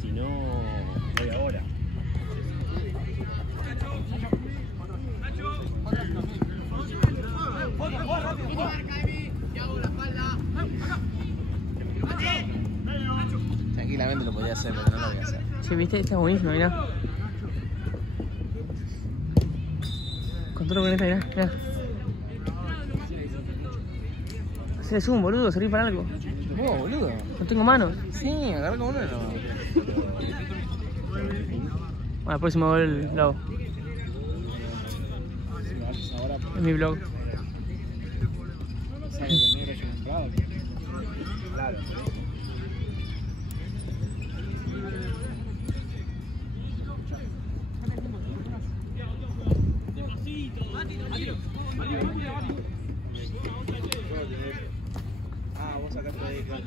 Si no, voy ahora. Tranquilamente lo podía hacer, pero no lo voy a hacer. Che, viste, está buenísimo, mirá. Controlo con esta, mirá. Se zoom, boludo, servir para algo. ¿Vos, boludo? No tengo manos. Sí, agarra con uno nomás. Bueno, el próximo gol lo hago. Es mi blog. Claro. Ah, vos sacaste de ahí, claro.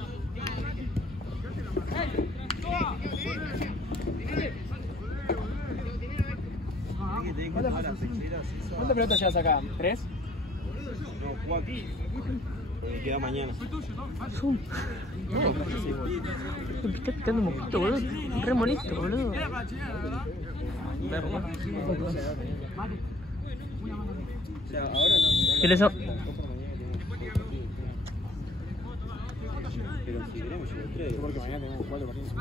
¿Cuántas pelotas llevas acá? ¿3? No, juego aquí. Queda mañana. Zoom. Me está picando un mosquito, boludo. Re molesto, boludo. O sea, ahora no. ¿Qué es eso? Pero si queremos llevar 3. Porque mañana tenemos 4 partidos.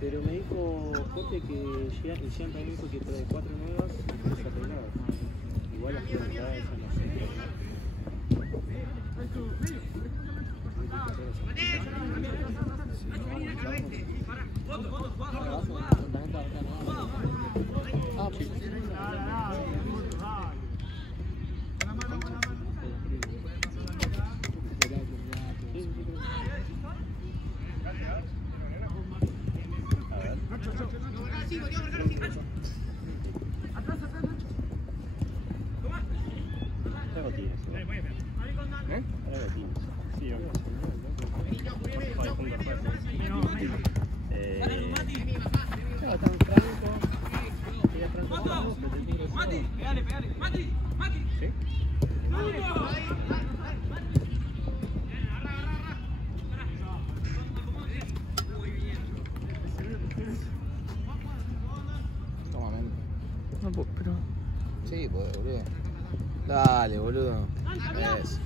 Pero me dijo Jorge que Jean también dijo que trae 4 nuevas y 3 arregladas. Igual las 3 arregladas esas no sé. No puedo, pero... Sí, pues, boludo. Dale, boludo. Eso.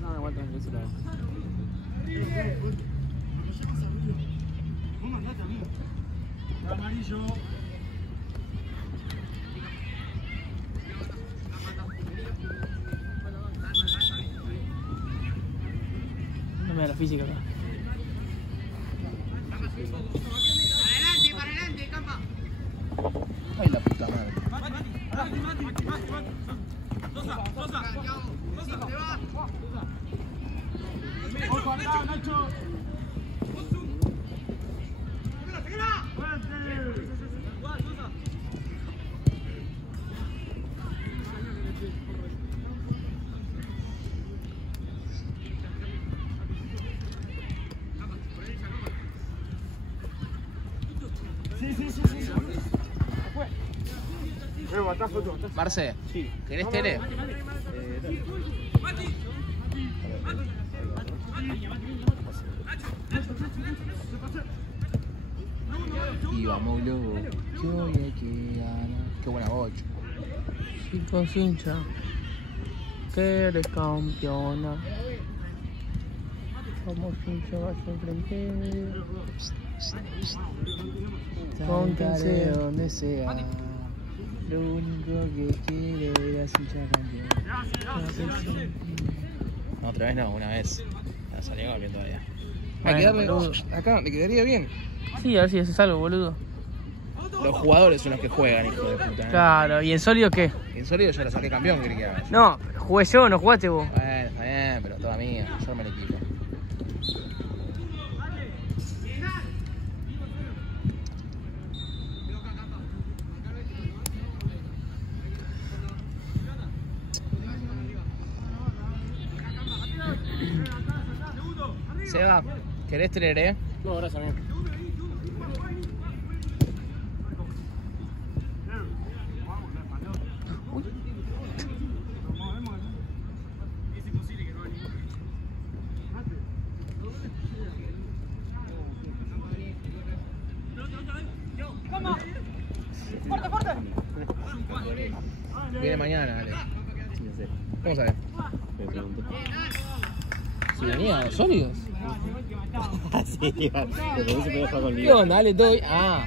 No, igual también se lo hago. Amarillo. No me da la física acá. Para adelante, Campa. Ay, la puta madre. Ojo acá, Nacho. Sí. Marce, ¿querés tele? Y vamos, loco. Qué buena bocha. Chicos hincha, que eres campeona. Como si yo vaya enfrente. Pónganse donde sea. Lo único que quiero era escuchar canción. No, otra vez no, una vez. No salió bien todavía. Bueno, Acá, le quedaría bien. Sí, a ver si haces algo, boludo. Los jugadores son los que juegan, hijo de puta. Claro, ¿y en sólido qué? En sólido yo la saqué campeón, ¿qué que haga? No, jugué yo, no jugaste vos. Bueno, está bien, pero toda mía. Yo me la equipo. Seba, ¿querés tereré? No, gracias, amigo. Viene mañana, dale. No sé, Vamos a ver. me pregunto. ¿Si venía sólidos? Sí, iba. Pero se puede jugar con ¿Qué onda? Dale, todo bien. Ah.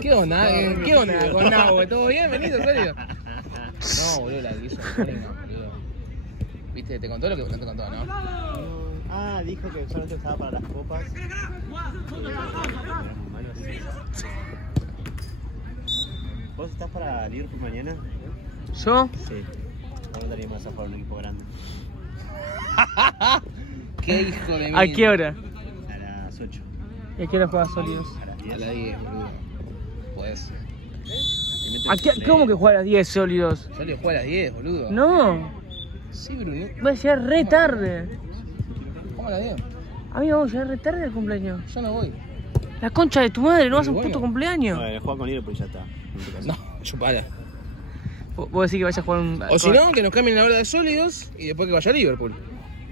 ¿Qué onda? ¿Qué onda con Nahue? ¿Todo bien? ¿Venido, sólido? No, boludo, la guisa. Boludo. ¿Viste? ¿Te contó lo que no te contó, no? Ah, dijo que solamente estaba para las copas. ¿Vos estás para Liverpool mañana? ¿Yo? Sí. ¿Cuándo te animás a jugar un equipo grande? ¿Qué hijo de mí? ¿A qué hora? A las 8. ¿Y a qué hora juegas sólidos? A las 10. A la 10, boludo. Pues. ¿A qué, ¿Cómo que juegas a las 10 sólidos? Sólido juega a las 10, boludo. No, Sí, Bruno. voy a llegar re tarde. ¿Cómo a las 10? Amigo, vamos a llegar re tarde al cumpleaños. Yo no voy. La concha de tu madre, no Y vas a un bueno. puto cumpleaños. Bueno, juega con Liverpool y ya está. En tu caso. No, chupala. Vos decís que vayas a jugar un... O si no, que nos cambien la hora de sólidos y después que vaya a Liverpool.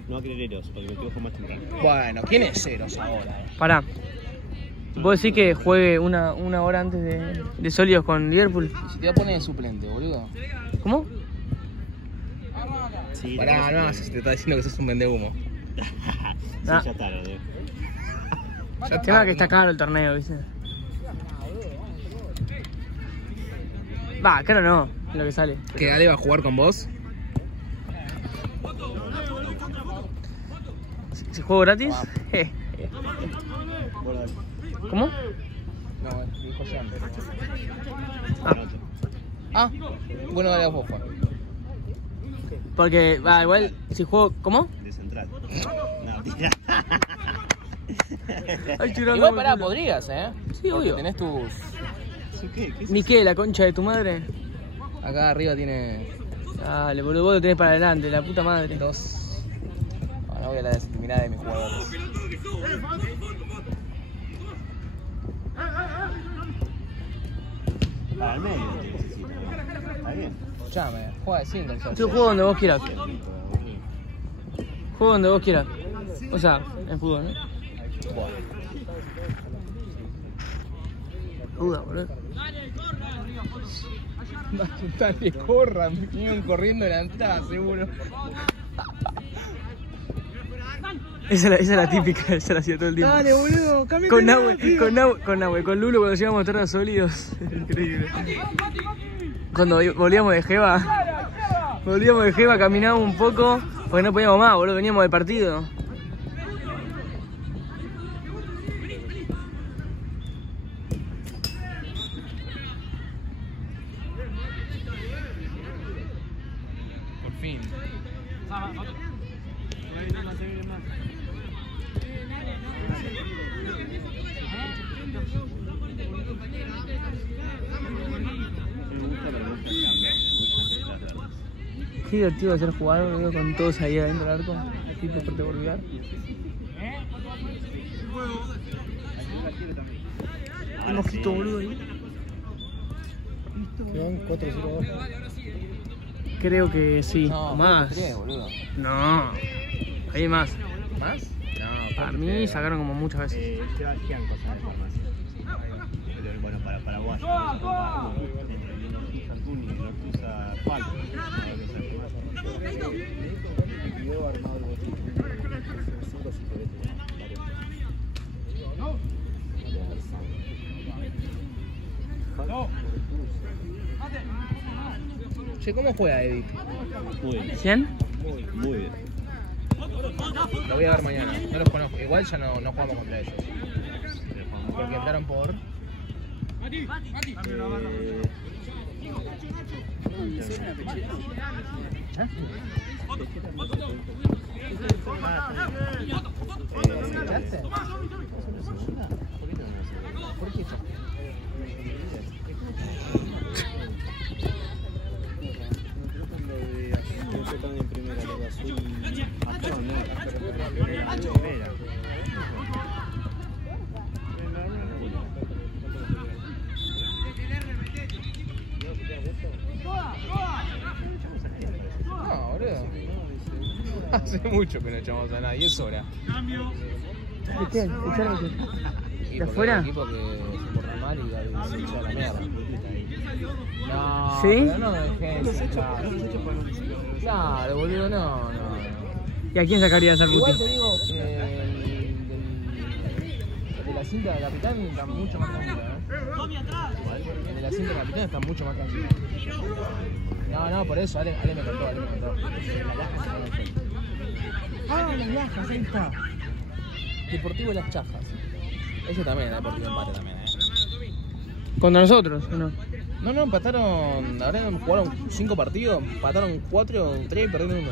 No va a querer Eros, porque me tengo que jugar más temprano. Bueno, ¿quién es ceros ahora? Pará. ¿Vos decís que juegue una hora antes de sólidos con Liverpool? Si te va a poner de suplente, boludo. ¿Cómo? Sí, Pará, no, si te está diciendo que sos un vendehumo. Sí, Ah. ya está, lo digo. Ya El tema es que está caro el torneo, ¿viste? Va, caro no, es lo que sale. ¿Que Ale va a jugar con vos? ¿Si juego gratis? Bueno, ¿Cómo? No, dijo Jean. Ah, Ah, bueno, dale a vos, Juan. porque, va, igual, si juego... ¿Cómo? de central. No, tira. Ay, estoy Igual pará, podrías, ¿eh? Sí, Porque obvio. tenés tus... ¿Eso qué? ¿Qué es ¿Ni qué? ¿La concha de tu madre? Acá arriba tiene Dale, boludo, vos lo tenés para adelante, la puta madre. dos... Bueno, voy a la discriminada de mis jugadores. Para el medio te necesito. Está bien. Escuchame, juega de 5 el Yo juego donde vos quieras. Qué rico, boludo. Juego donde vos quieras. O sea, en fútbol, ¿no? Duda, boludo. Dale, corran, vienen corriendo de la entrada, seguro. Esa es la típica, esa la hacía todo el tiempo. Dale, boludo, cámbiate Con rápido. Nahue, con Lulo cuando llevamos terras sólidos. Increíble. Cuando volvíamos de Jeva, caminábamos un poco porque no podíamos más, boludo, veníamos del partido. Por fin. Qué divertido hacer jugar, boludo, con todos ahí adentro del arco. Tipo por volver. Un ojito, boludo, ahí. Quedan 4-0 abajo. Creo que sí. No, Más. 3, boludo. No. Hay más. ¿Más? No, Para mí sacaron como muchas veces. Quedan cosas de farmacia. Pero bueno, para Paraguay. Santuni, los usa Palo. Armado el botín. Che, ¿cómo juega Edith? Muy bien. ¿100? Muy bien. Lo voy a ver mañana. No los conozco. Igual ya no jugamos contra ellos. Porque entraron por... ¿Entraste? ¿Por qué? En primera, lo de azul. No, boludo. Hace mucho que no echamos a nadie, es hora. ¿De qué? ¿Echaron qué? Y ¿De porque afuera? hay un equipo que se porta mal y se echa la mierda. No, ¿Sí? pero no me dejé claro. Claro, boludo, no. ¿Y a quién sacarías al Igual Guti? te digo que de la cinta de capitán está mucho más tranquilo, ¿eh? De la cinta de capitán está mucho más tranquilo. No, por eso, Ale me contó, Ah, las Lajas, ahí está. Deportivo Las Chajas. Ese también, Deportivo empate también, ¿Contra nosotros o no? No, empataron, ahora jugaron 5 partidos, empataron 4, 3 y perdieron 1.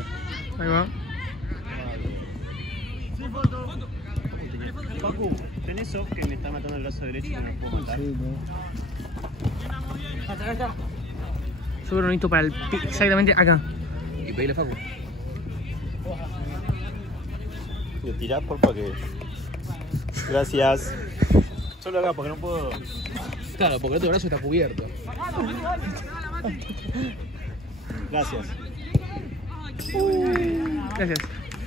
Ahí va. Facu, ¿tenés off que me está matando el brazo derecho y no lo puedo matar? Seguro necesito para el exactamente acá. Y pedile Facu. Lo tirás, porfa, que... Gracias. Solo acá, porque no puedo... Claro, porque el otro brazo está cubierto. Gracias.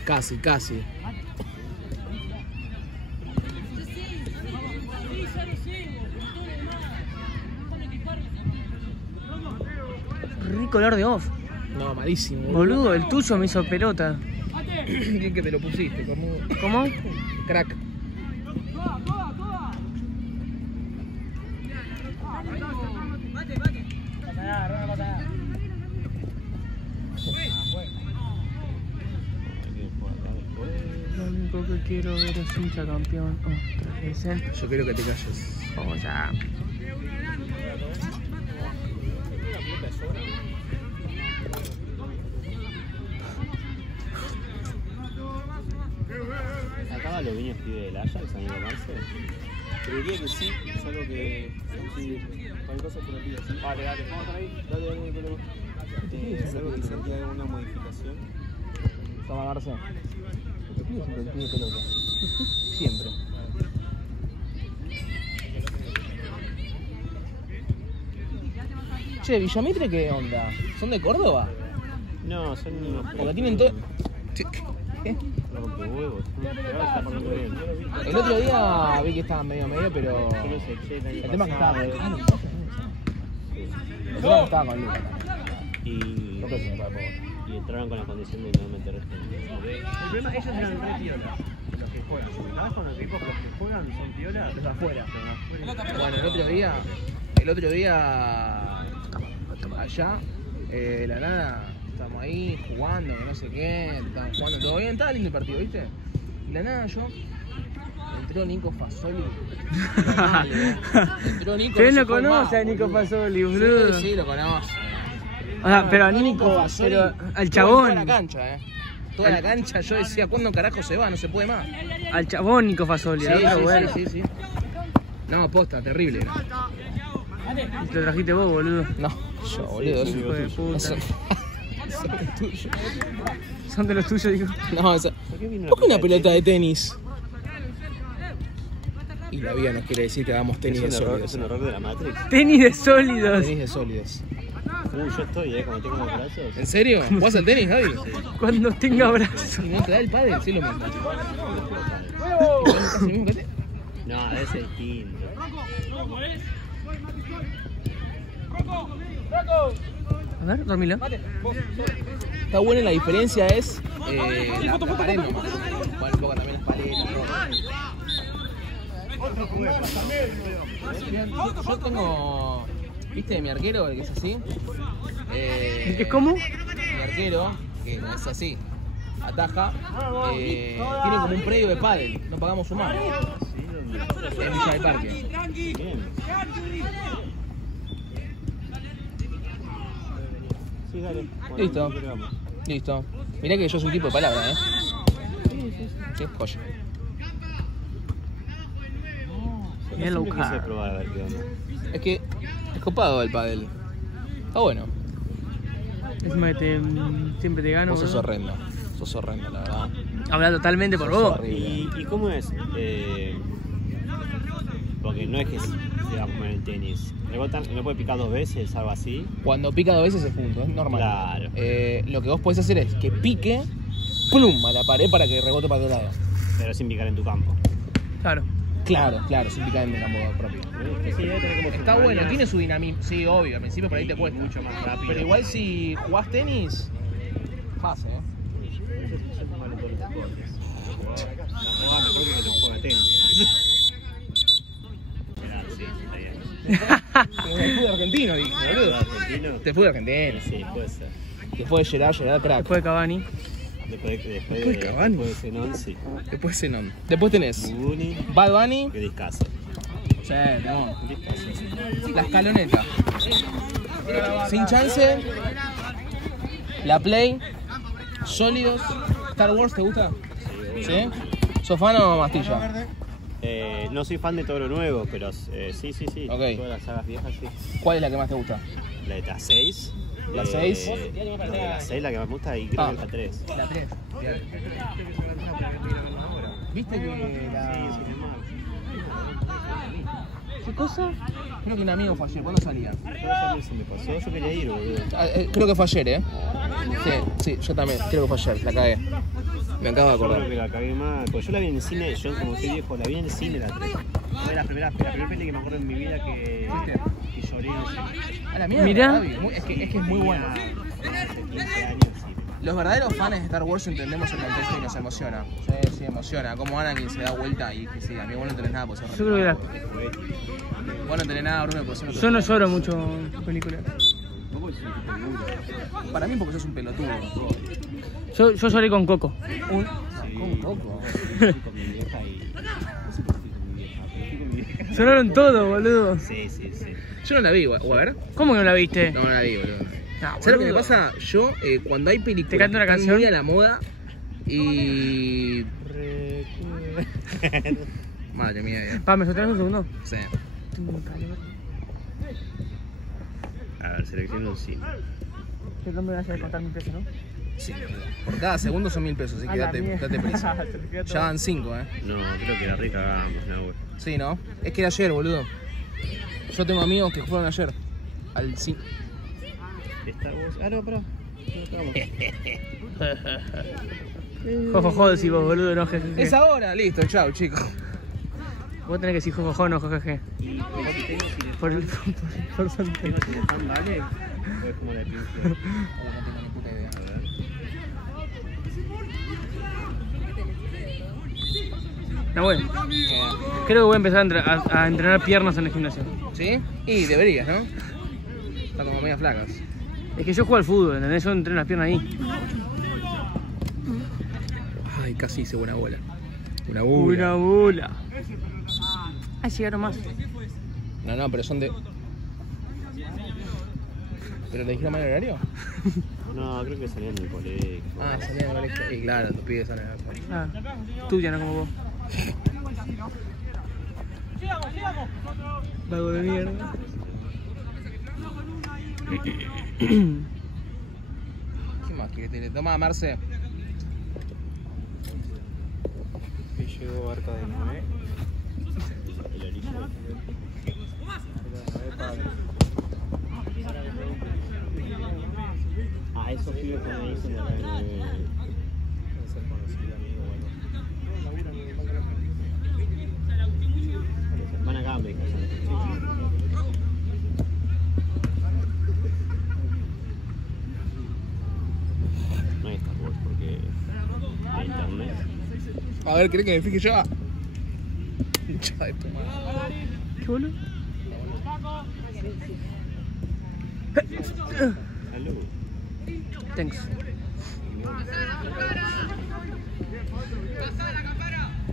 Gracias. Casi. Rico olor de off. No, malísimo. Boludo, el tuyo me hizo pelota. Bien que te lo pusiste, como... ¿Cómo? Crack. Lo único que quiero ver es hincha campeón. Otra vez, ¿eh? Yo quiero que te calles. Oh, ya. ¿Acaba los viños pibe del Ajax, amigo Marce? Creería que sí, es algo que. Sí, cualquier cosa te lo pido, ¿sí? Vale, vamos a ir. Dale, no hay problema. Es algo que quizás que haga una modificación. Toma, Garza. Te pido siempre te pide pelota. Siempre. Che, Villamitre, ¿qué onda? ¿Son de Córdoba? No, son unos... Porque tienen todo... ¿Qué? rompehuevos. Está pasando bien. El otro día vi que estaban medio, pero... Yo los eché el año El tema es que estaba pasado. con... El tema es que estaba con Lucas. Y entraron con la condición de no meter gente. El problema, ellos eran re piola, los que juegan. Si estabas con los equipos, los que juegan son piola, Los afuera. Bueno, el otro día allá, de la nada, estamos ahí jugando, que no sé qué, estamos jugando todo bien, estaba lindo el partido, ¿viste? Y la nada entró Nico Fasoli. Entró Nico. ¿Quién no lo se fue conoce más, a Nico boludo. Fasoli, boludo? Sí, lo conoce. O sea, pero a Nico Nico, Fasoli, pero al Toda chabón. la cancha, Toda la cancha, yo decía, ¿cuándo carajo se va? No se puede más. Al chabón Nico Fasoli, al otro bueno. sí. No, posta, terrible. Y te lo trajiste vos, boludo. No, yo, boludo. Hijo de puta. Eso- eso es tuyo. Son de los tuyos, digo. No, eso. ¿Por qué vino ¿Por qué una pelota de tenis? Y la vida nos quiere decir que hagamos tenis de ¿Es sólidos. un error de la Matrix? Tenis de sólidos. Tenis de sólidos. Yo estoy, como tengo los brazos. ¿En serio? ¿Jugás al tenis, Javi? Cuando tenga brazos. ¿Y no te da el pádel? Sí, lo mismo. ¿Y casi lo mismo que te? No, ese es distinto. A ver, dormilo. Está buena, la diferencia es la pared nomás. Bueno, un poco también las paredes. Yo tengo ¿Viste mi arquero, el que es así? ¿Es cómo? Mi arquero, que es así, ataja, tiene como un predio de pádel, no pagamos su mano. En Villa del Parque. Bien. Sí, dale. Bueno, Listo. creo que vamos. Listo. Mirá que yo soy un tipo de palabra, ¿eh? Sí, joya. Yellow Siempre quise card. probar a ver qué onda. Es que es copado el pádel. Está bueno. Encima que siempre te gano. Vos sos boludo. horrendo. Sos horrendo, la verdad. Habla totalmente por Sos vos. horrible. ¿Y cómo es? Porque no es que se va a comer el tenis. Rebota, no puede picar 2 veces, algo así. Cuando pica 2 veces es punto, es normal. Claro. Lo que vos podés hacer es que pique, plum, a la pared para que rebote para otro lado. Pero sin picar en tu campo. Claro. Claro, sin picar en el campo propio. Sí, debe tener como Está sus bueno, mañas. tiene su dinamismo. Sí, obvio, al principio por ahí te cuesta. Mucho más rápido. Pero igual si jugás tenis, pase, ¿eh? La jugada mejor que no juega tenis. Mirá, sí, está bien. Pero de fútbol argentino, dije, boludo. ¿Argentino? De fútbol argentino. Sí, puede ser. Después de Gerard crack. Después de Cavani. Después de Cavani. Después de Zenón, sí. Después Zenon. Después tenés Buni, Bad Bunny. que discazo. Sí, tenemos. La escaloneta. Sin chance. La Play. Sólidos. Star Wars, ¿te gusta? ¿Sí? ¿Sos fan o mastilla? No soy fan de todo lo nuevo, pero sí. Ok. Todas las sagas viejas, sí. ¿Cuál es la que más te gusta? La de la 6. ¿La 6? No, de la 6 la que más me gusta y creo que es la 3. La 3. ¿Viste que la... ¿Qué cosa? Creo que un amigo fue ayer. ¿Cuándo salía? Se me pasó, yo quería ir, boludo. Creo que fue ayer, ¿eh? Sí, yo también. Creo que fue ayer. La cagué. Me acabo de Yo creo acordar. que la cagué mal, porque yo la vi en el cine, yo como soy viejo, la vi en el cine la 3. Fue la primera peli que me acuerdo en mi vida que lloré en el cine. A la mierda, Mirá. Gaby. Es que es muy bueno. Hace 15 años, sí. Los verdaderos fans de Star Wars entendemos el contexto y nos emociona. Sí, emociona. Como Anakin se da vuelta y que sí, a mí vos no tenés nada por ser. Yo creo que la... Vos no tenés nada, Bruno, por ser. Yo no lloro mucho en películas. Para mí porque sos un pelotudo. Yo lloré con Coco. Con Coco. Con mi vieja y... No sé por qué con mi vieja, pero fui con mi vieja. Lloraron todos, boludo. Sí. Yo no la vi, o a ver. ¿Cómo que no la viste? No la vi, boludo. No, ¿Sabes lo que me boludo. pasa? Yo, cuando hay películas ¿Te canta una que están canción? muy a la moda y... Madre mía, Pa, ¿me sostenés un segundo? sí. Tengo un calor. A ver, selecciono un sí. Que no me vayas a contar mi peso, ¿no? Sí. Por cada segundo son 1000 pesos, así A que la date mierda. prisa. Se te queda todo. Ya van 5, No, creo que la rica hagamos, no, güey. Sí, ¿no? Es que era ayer, boludo. Yo tengo amigos que fueron ayer. Al cine. Star Wars. Ah, no, pará. Jojojo decís vos, boludo, no jejeje. Es ahora, listo, chao, chicos. Vos tenés que decir jojojo, no jejeje. Y tengo Por el... Por si le fan vale, o es como la de Pink Floyd. No tengo ni puta idea. A ver. No, bueno. Creo que voy a empezar a entrenar piernas en el gimnasio. ¿Sí? Y deberías, ¿no? Están como medias flacas. Es que yo juego al fútbol, ¿entendés? Yo entreno las piernas ahí. Ay, casi hice buena bola. Una Una bola. Ah, llegaron más. No, pero son de... ¿Pero le dijeron mal el horario? No, creo que salían del colegio. Ah, salían del colegio. Y claro, tus pibes salen del colegio. Ah, tuya, no como vos. Vago de mierda. ¿Qué más quieres tener? Toma, Marce. Que llegó Barca de Noé. El anillo. Ah, esos pibes que me dicen de acá en ser conocido amigo, bueno. Van acá, me no hay Star Wars porque hay internet. A ver, ¿querés que me fije yo? Hincha de tu madre. ¿Qué boludo? Salud. Thanks.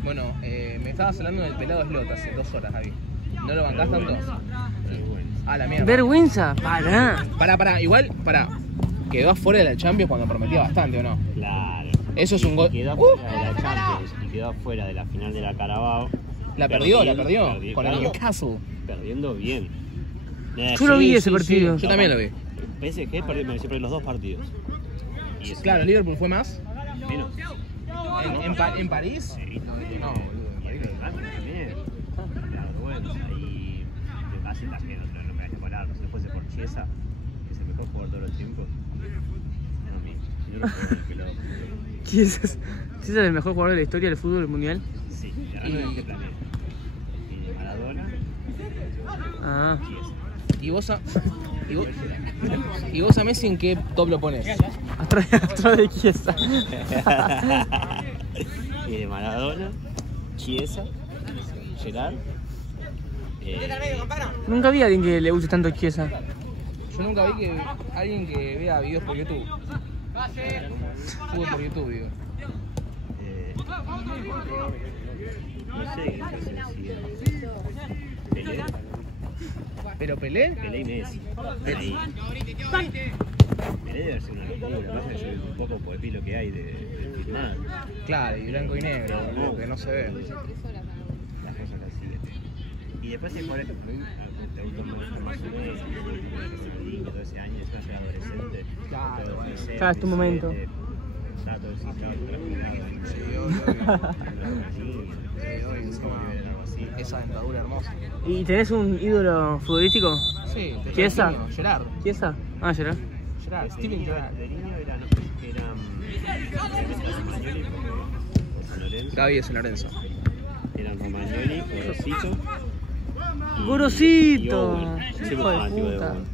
Bueno, me estabas hablando del pelado Slot hace 2 horas, Javi. ¿No lo bancás tanto? Ah, la mierda. Vergüenza, pará. Pará, igual, quedó afuera de la Champions cuando prometía bastante, ¿o no? Claro. Eso es un gol. Quedó afuera de la Champions y quedó afuera de la final de la Carabao. La perdió. Con el claro, Newcastle. perdiendo bien. Yo lo vi ese partido. Yo también lo vi. PSG mereció perder los 2 partidos. Y eso, Claro, Liverpool fue más. menos. ¿En París? Sí, No, boludo. y el Francia también. La vergüenza. Y Newcastle también, no me dejes volar. Si no fuese por Chiesa, que es el mejor jugador de todos los tiempos. No, yo no puedo ver el pelado. Chiesa es el mejor jugador de la historia del fútbol mundial. Sí, ya no en qué planeta. Y Maradona, Ah. Chiesa. ¿Y vos a Messi en qué top lo pones? Atrás de Chiesa. Y de Maradona, Chiesa, Gerard. Nunca vi a alguien que le guste tanto Chiesa. Yo nunca vi que alguien que vea videos por YouTube. Fútbol por YouTube, digo. No sé qué se Pelé. ¿Pero Pelé? Pelé y Messi. Ahí. Pelé debe ser una locura. Pasa que yo vi un poco por el pilo que hay de filmar. Claro, y blanco y negro, boludo, que no se ve. Las cosas las siguen. Y después hay jugadores que te gustan más todo ese año, es una adolescente. Claro, Claro, es tu momento. Está todo excitado, Esa dentadura hermosa. ¿Y tenés un ídolo futbolístico? Sí, ¿Chiesa? Gerard. ¿Chiesa? Ah, Gerard. Gerard, Steven Gerrard. De niño era Lorenzo. Gaby es Lorenzo. Eran Romagnoli, Gorosito. ¡Gorosito! Siempre Hijo de fanático de puta. Bowen.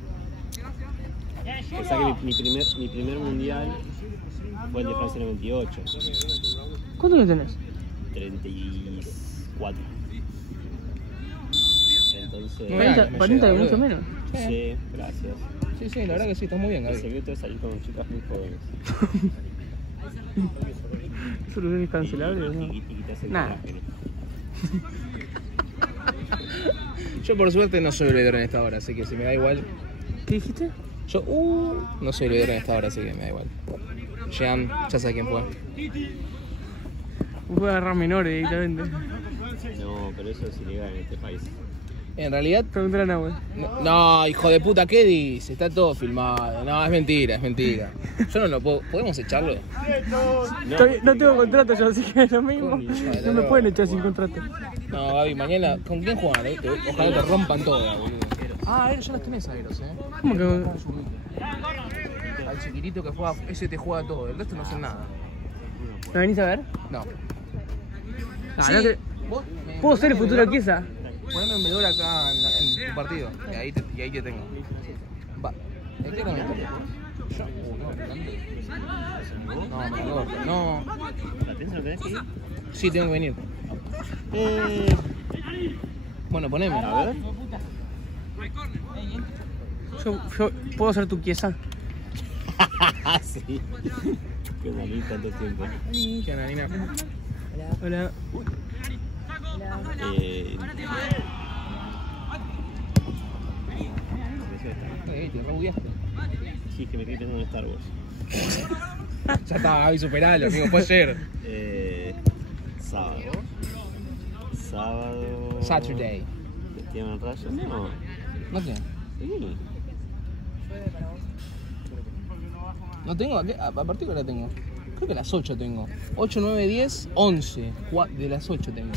O sea que mi primer mundial fue el de Francia 98. ¿Cuánto le tenés? 34. Entonces. Muy bien. 40 llega, mucho boludo. menos. Sí, gracias. Sí, la verdad que sí, estás muy bien, El Gaby. secreto es salir con chicas muy jóvenes. ¿Eso lo ves cancelable o no? Y quitarse el Nada. colágeno. Yo por suerte no soy bebedor en esta hora, así que si me da igual. ¿Qué dijiste? Yo, no soy bebedor en esta hora, así que me da igual. Jean, ya sé quién fue. Voy a agarrar menores directamente. No, pero eso es ilegal en este país. En realidad, Preguntar a Nahuel. no, hijo de puta, ¿qué dice? Está todo filmado. No, es mentira. Yo no lo puedo. ¿Podemos echarlo? No tengo contrato yo, así que es lo mismo. No me pueden echar sin contrato. No, Gaby, mañana, ¿con quién juegan? Ojalá te rompan todas, boludo. Ah, Aeros ya los tenés, Aeros, ¿Cómo que? Al chiquitito que juega, ese te juega todo, el resto no hacen nada. ¿Me venís a ver? No. Ah, Sí, no te- vos ¿Puedo ser el futuro Chiesa? Poneme en medidor acá en tu partido, y ahí te tengo. Va. ¿De qué no me toca? Yo, no. ¿La tenés o no tenés que ir? Sí, tengo que venir. Bueno, poneme. A ver. Yo puedo ser tu Chiesa. Sí. Qué malito tanto tiempo. ¿Qué onda, Nina? Hola. Te rebugueaste. Sí, que me quedé pensando en Star Wars. Ya está, Gaby, superalo, amigo, fue ayer. Sábado. Saturday. ¿Tienen rayos? No. No sé. Sí. No tengo, ¿a partir de ahora tengo? Creo que a las 8 tengo. 8, 9, 10, 11. De las 8 tengo.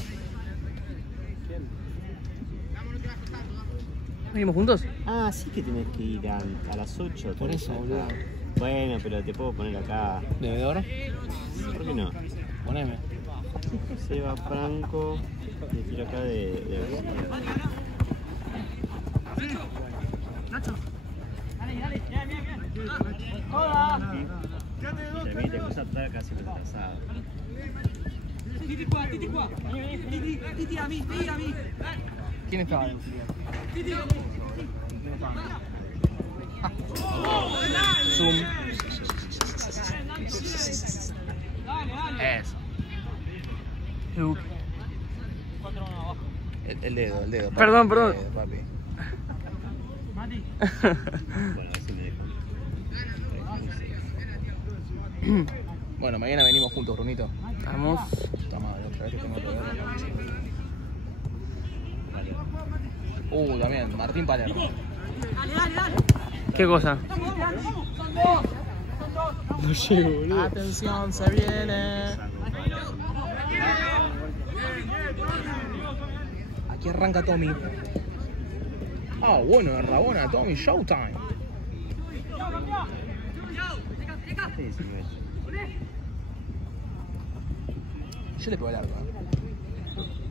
¿Venimos juntos? Ah, sí que tenés que ir a las 8. Por eso, boludo. Bueno, pero te puedo poner acá. ¿Bebedor? ¿Por qué no? Poneme. Seba Franco. Me tiro acá de También te gusta estar casi retrasado. ¿Quién estaba en Zoom. Eso. El dedo, papi. Perdón. El dedo, papi. Bueno, así me dejo. Bueno, mañana venimos juntos, Brunito. Vamos. Puta madre, otra vez que tengo que ver. Vale. También, Martín Palermo. ¿Qué cosa? No llego, boludo. Atención, se viene. Aquí arranca Tommy. Bueno, Rabona, Tommy, Showtime. Sí, sí, me Yo le pego el arco,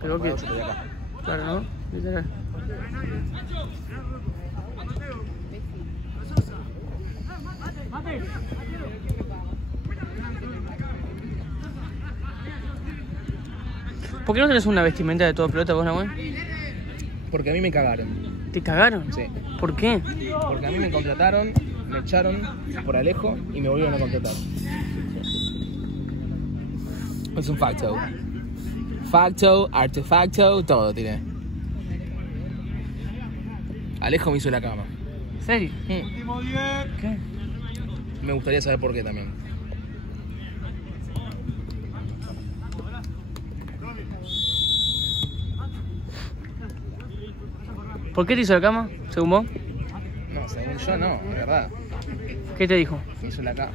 Pero que. Yo estoy acá. Claro, ¿no? Literal. ¿Por qué no tenés una vestimenta de todo pelota vos, Nahuel? Porque a mí me cagaron. ¿Te cagaron? Sí. ¿Por qué? Porque a mí me contrataron, me echaron por Alejo y me volvieron a contratar. Es un facto. Facto, artefacto, todo tiene. Alejo me hizo la cama. ¿En serio? ¿Qué? Me gustaría saber por qué también. ¿Por qué te hizo la cama, según vos? No, según yo no, de verdad. ¿Qué te dijo? Me hizo la cama.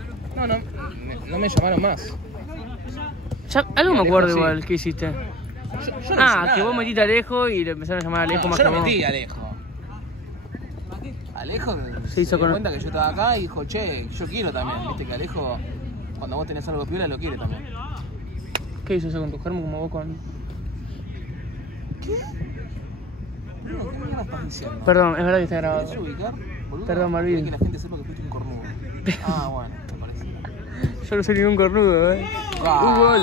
No me llamaron más. Ya, algo me Alejo, acuerdo sí. igual, ¿qué hiciste? Yo no hice Que nada. vos metiste a Alejo y le empezaron a llamar a Alejo más yo que no vos. metí a Alejo. Alejo Se hizo dio con- cuenta que yo estaba acá y dijo, che, yo quiero también. Viste que Alejo, cuando vos tenés algo piola, lo quiere también. ¿Qué hizo eso con tu germo como vos con...? ¿Qué mierda estás diciendo? Perdón, es verdad que está ¿Me grabado. querés ubicar, boludo? Perdón, Marvin. Querés que la gente sepa que fuiste un cornudo. Bueno, me parece. Yo no soy ningún cornudo, Un gol.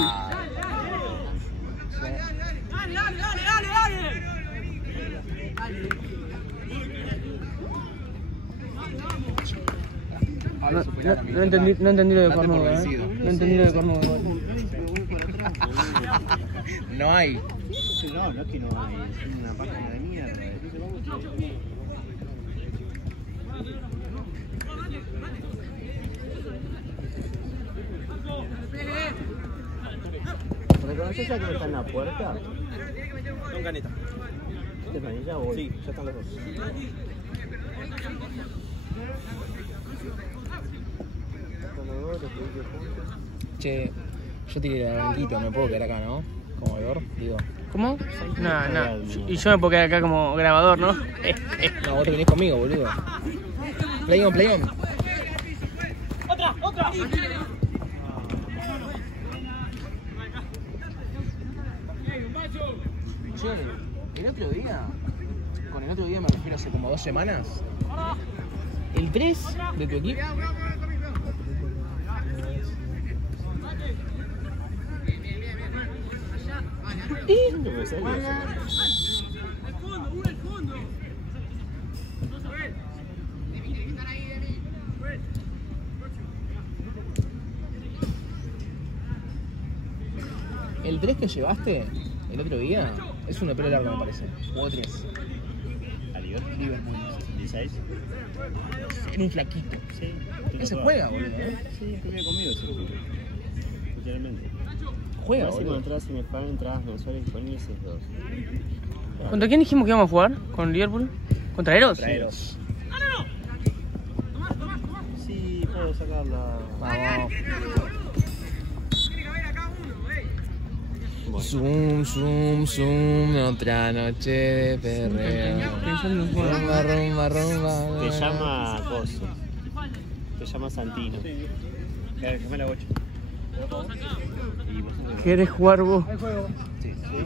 No entendí lo de Date por cornudo, vencido. No entendí lo de cornudo igual. No hay. No, no es que no hay, es una página de mierda. ¿Reconoces a que está en la puerta? Son canetas. ¿Este panilla o Sí, ya están los dos. Che, yo tiré el banquito, me puedo quedar acá, ¿no? Como veedor, digo. ¿Cómo? No. Y yo me puedo quedar acá como grabador, ¿no? No, vos te venís conmigo, boludo. Play on, play on. Che, el otro día, con el otro día me refiero hace como 2 semanas, el 3 de tu equipo. ¿Dónde me salió eso? El 3 que llevaste el otro día es uno de pelo largo, me parece. Jugó 3. ¿A Liverpool? Liverpool. 16. Era un flaquito. Sí. Ese juega, boludo. Sí, estuve conmigo, sí. Literalmente. Juega, Máximo boludo. entradas y me pagan entradas mensuales disponibles es 2. ¿Contra quién dijimos que íbamos a jugar? ¿Con Liverpool? ¿Contra Eros? Traeros. Sí, puedo sacarla. Vamos. Bueno. Zoom, zoom, zoom, otra noche de perreo. Pensando en jugar. Rumba, rumba, rumba. Te llama Coso. Te llama Santino. Déjame la bocha. Y vos sos de- ¿Querés jugar vos? Sí, sí.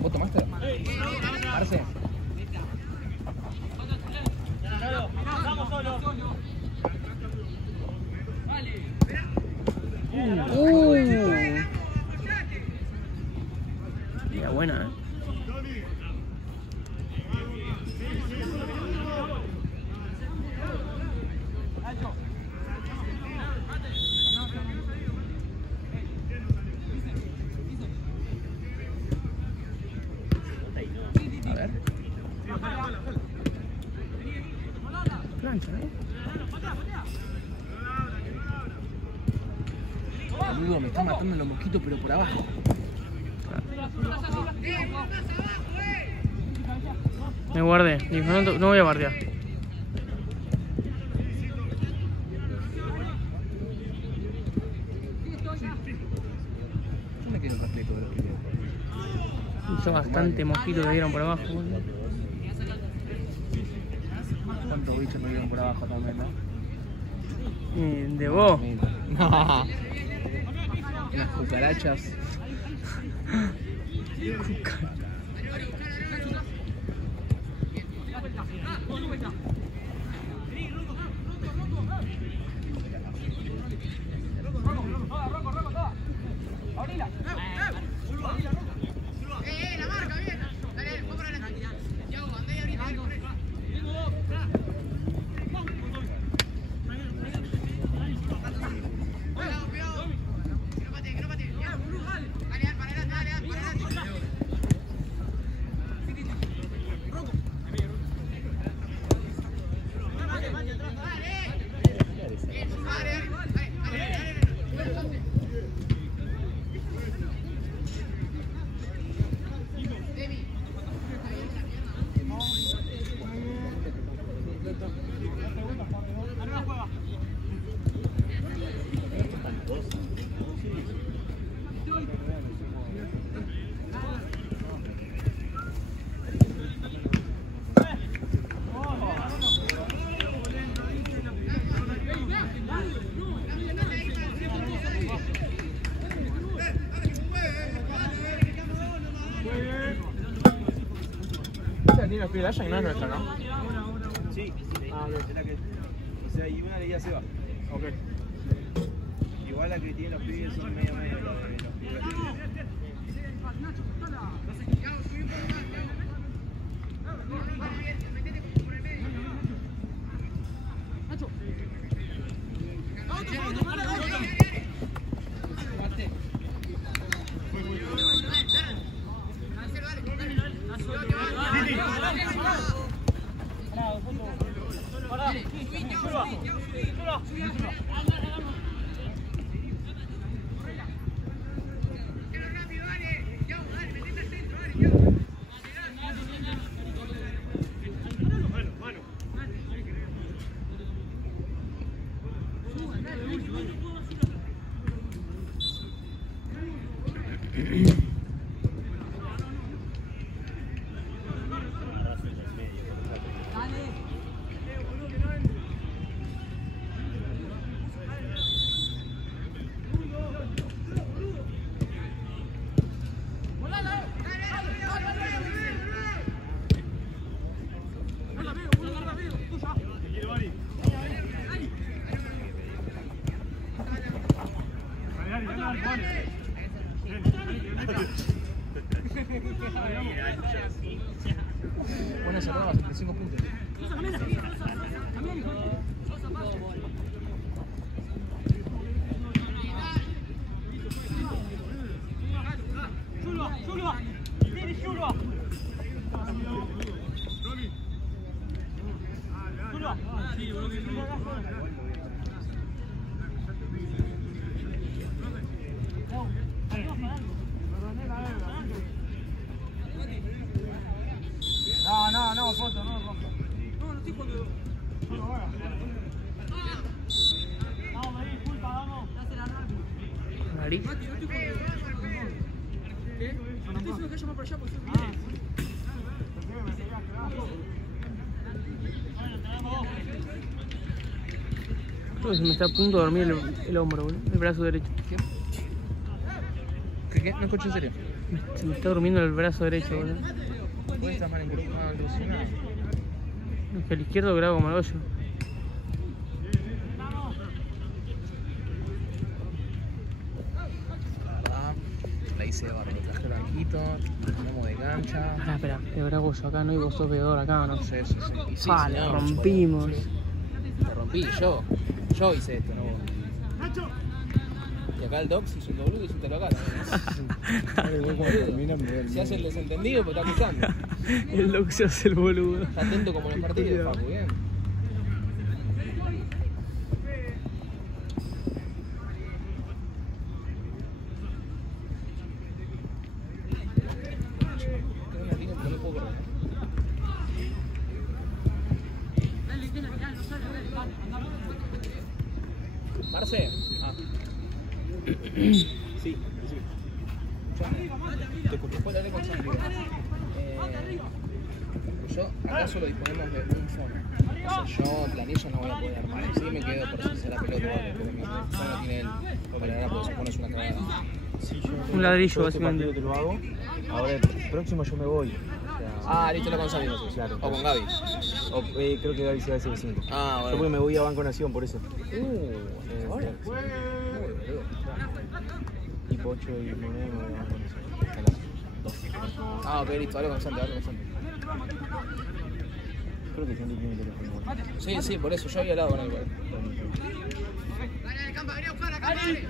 ¿Vos tomaste? Arce. Plancha, ¿eh? Amigo, me están matando los mosquitos, pero por abajo. Me guardé. Dijo, no voy a guardiar. Yo me quedo repleto de los que veo. Hizo bastante mosquitos que dieron por abajo. ¿Cuántos bichos me dieron por abajo también, no? De vos. No. Las cucarachas. Tiene los pies de allá y no es nuestra, ¿no? Sí. Ah, ok. La que, o sea, y una de ellas se va. Ok. Igual la que tiene los pibes son medio la de los pibes. Buena cerrada, 75 puntos. No, foto, no, rojo. No, no estoy jugando. No, no, vamos, Marí, culpa, vamos. Marí. ¿Qué? No estoy diciendo que llama por allá porque soy Creo que se me está a punto de dormir el hombro, boludo. El brazo derecho. ¿Qué? No escucho en serio. Se me está durmiendo el brazo derecho, boludo. ¿Puede estar mal encrucijado? Es que el izquierdo graba como el hoyo. La hice barro, traje blanquito, tenemos de cancha. Ah, espera, te grabo yo acá, ¿no? Y vos sos peor acá, ¿no? Sí, sí, sí. Y sí, Ah, sí, le no, rompimos. Lo rompí, yo hice esto, no vos. Y acá el Doc se hizo el boludo y se te lo acá también. Se hace el desentendido porque está escuchando. El Doc se hace el boludo. Está atento como en los partidos, Facu, bien. Marce. Ah. Sí, sí. Te escuché, después hablé con Santi. Yo acá solo disponemos de un fono. O sea, yo en planilla no voy a poder armar. Sí me quedo por si hacer la pelota o algo, pero mi fono tiene el para porque se pone una cagada. Sí, yo Un ladrillo, yo este básicamente. partido te lo hago. Ahora el próximo yo me voy. O sea, Listo, lo con Santi entonces. Claro, O con Gaby. creo que Gaby se va a hacer el 5. Ah, Yo porque bueno. me voy a Banco Nación, por eso. Ahora. Y Pocho y Monet me voy a Banco Nación. A las 2. Ah, ok, listo, hablo con Santi, hablo con Santi. Creo que Santi tiene el teléfono. Sí, sí, por eso, yo había hablado con él. Dale, Campa, vení a buscar, acá, dale.